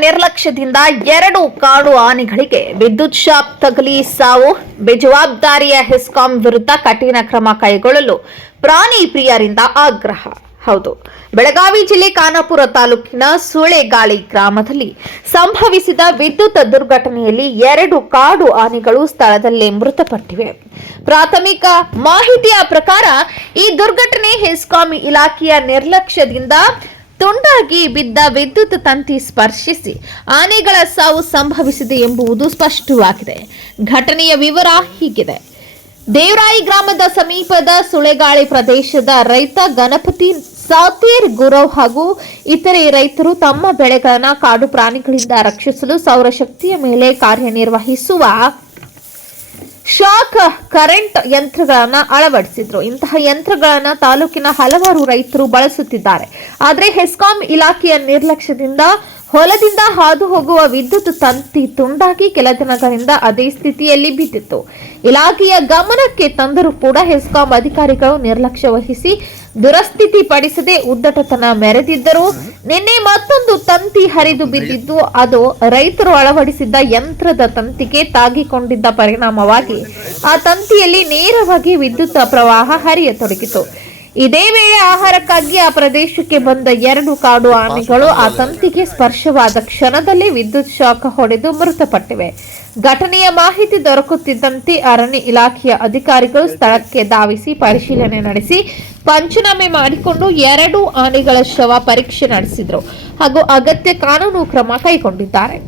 ನಿರ್ಲಕ್ಷ್ಯದಿಂದ ಎರಡು ಕಾಡು ಆನೆಗಳಿಗೆ ವಿದ್ಯುತ್ ಶಾಕ್ ತಗಲಿ ಸಾವು. ಬೇಜವಾಬ್ದಾರಿಯ ಹೆಸ್ಕಾಂ ವಿರುದ್ಧ ಕಠಿಣ ಕ್ರಮ ಕೈಗೊಳ್ಳಲು ಪ್ರಾಣಿ ಪ್ರಿಯರಿಂದ ಆಗ್ರಹ. ಹೌದು. ಬೆಳಗಾವಿ ಜಿಲ್ಲೆ ಖಾನಾಪುರ ತಾಲೂಕಿನ ಸುಳೆಗಾಳಿ ಗ್ರಾಮದಲ್ಲಿ ಸಂಭವಿಸಿದ ವಿದ್ಯುತ್ ದುರ್ಘಟನೆಯಲ್ಲಿ ಎರಡು ಕಾಡು ಆನೆಗಳು ಸ್ಥಳದಲ್ಲೇ ಮೃತಪಟ್ಟಿವೆ. ಪ್ರಾಥಮಿಕ ಮಾಹಿತಿಯ ಪ್ರಕಾರ ಈ ದುರ್ಘಟನೆ ಹೆಸ್ಕಾಂ ಇಲಾಖೆಯ ನಿರ್ಲಕ್ಷ್ಯದಿಂದ ತುಂಡಾಗಿ ಬಿದ್ದ ವಿದ್ಯುತ್ ತಂತಿ ಸ್ಪರ್ಶಿಸಿ ಆನೆಗಳ ಸಾವು ಸಂಭವಿಸಿದೆ ಎಂಬುದು ಸ್ಪಷ್ಟವಾಗಿದೆ. ಘಟನೆಯ ವಿವರ ಹೀಗಿದೆ. ದೇವರಾಯಿ ಗ್ರಾಮದ ಸಮೀಪದ ಸುಳೆಗಾಳಿ ಪ್ರದೇಶದ ರೈತ ಗಣಪತಿ ಸಾತೀರ್ ಗುರವ್ ಹಾಗೂ ಇತರೆ ರೈತರು ತಮ್ಮ ಬೆಳೆಗಳನ್ನು ಕಾಡು ಪ್ರಾಣಿಗಳಿಂದ ರಕ್ಷಿಸಲು ಸೌರಶಕ್ತಿಯ ಮೇಲೆ ಕಾರ್ಯನಿರ್ವಹಿಸುವ ಕರೆಂಟ್ ಯಂತ್ರಗಳನ್ನ ಅಳವಡಿಸಿದ್ರು. ಇಂತಹ ಯಂತ್ರಗಳನ್ನ ತಾಲೂಕಿನ ಹಲವಾರು ರೈತರು ಬಳಸುತ್ತಿದ್ದಾರೆ. ಆದರೆ ಹೆಸ್ಕಾಂ ಇಲಾಖೆಯ ನಿರ್ಲಕ್ಷ್ಯದಿಂದ ಹೊಲದಿಂದ ಹಾದು ಹೋಗುವ ವಿದ್ಯುತ್ ತಂತಿ ತುಂಡಾಗಿ ಕೆಲ ದಿನಗಳಿಂದ ಅದೇ ಸ್ಥಿತಿಯಲ್ಲಿ ಬಿದ್ದಿತ್ತು. ಇಲಾಖೆಯ ಗಮನಕ್ಕೆ ತಂದರೂ ಕೂಡ ಹೆಸ್ಕಾಂ ಅಧಿಕಾರಿಗಳು ನಿರ್ಲಕ್ಷ್ಯ ವಹಿಸಿ ದುರಸ್ಥಿತಿ ಪಡಿಸದೆ ಉದ್ದಟತನ ಮೆರೆದಿದ್ದರು. ನಿನ್ನೆ ಮತ್ತೊಂದು ತಂತಿ ಹರಿದು ಬಿದ್ದಿದ್ದು, ಅದು ರೈತರು ಅಳವಡಿಸಿದ್ದ ಯಂತ್ರದ ತಂತಿಗೆ ತಾಗಿಕೊಂಡಿದ್ದ ಪರಿಣಾಮವಾಗಿ ಆ ತಂತಿಯಲ್ಲಿ ನೇರವಾಗಿ ವಿದ್ಯುತ್ ಪ್ರವಾಹ ಹರಿಯತೊಡಗಿತು. ಇದೇ ವೇಳೆ ಆಹಾರಕ್ಕಾಗಿ ಆ ಪ್ರದೇಶಕ್ಕೆ ಬಂದ ಎರಡು ಕಾಡು ಆನೆಗಳು ಆ ತಂತಿಗೆ ಸ್ಪರ್ಶವಾದ ಕ್ಷಣದಲ್ಲಿ ವಿದ್ಯುತ್ ಶಾಖ ಹೊಡೆದು ಮೃತಪಟ್ಟಿವೆ. ಘಟನೆಯ ಮಾಹಿತಿ ದೊರಕುತ್ತಿದ್ದಂತೆ ಅರಣ್ಯ ಇಲಾಖೆಯ ಅಧಿಕಾರಿಗಳು ಸ್ಥಳಕ್ಕೆ ಧಾವಿಸಿ ಪರಿಶೀಲನೆ ನಡೆಸಿ ಪಂಚನಾಮೆ ಮಾಡಿಕೊಂಡು ಎರಡು ಆನೆಗಳ ಶವ ಪರೀಕ್ಷೆ ನಡೆಸಿದರು. ಹಾಗೂ ಅಗತ್ಯ ಕಾನೂನು ಕ್ರಮ ಕೈಗೊಂಡಿದ್ದಾರೆ.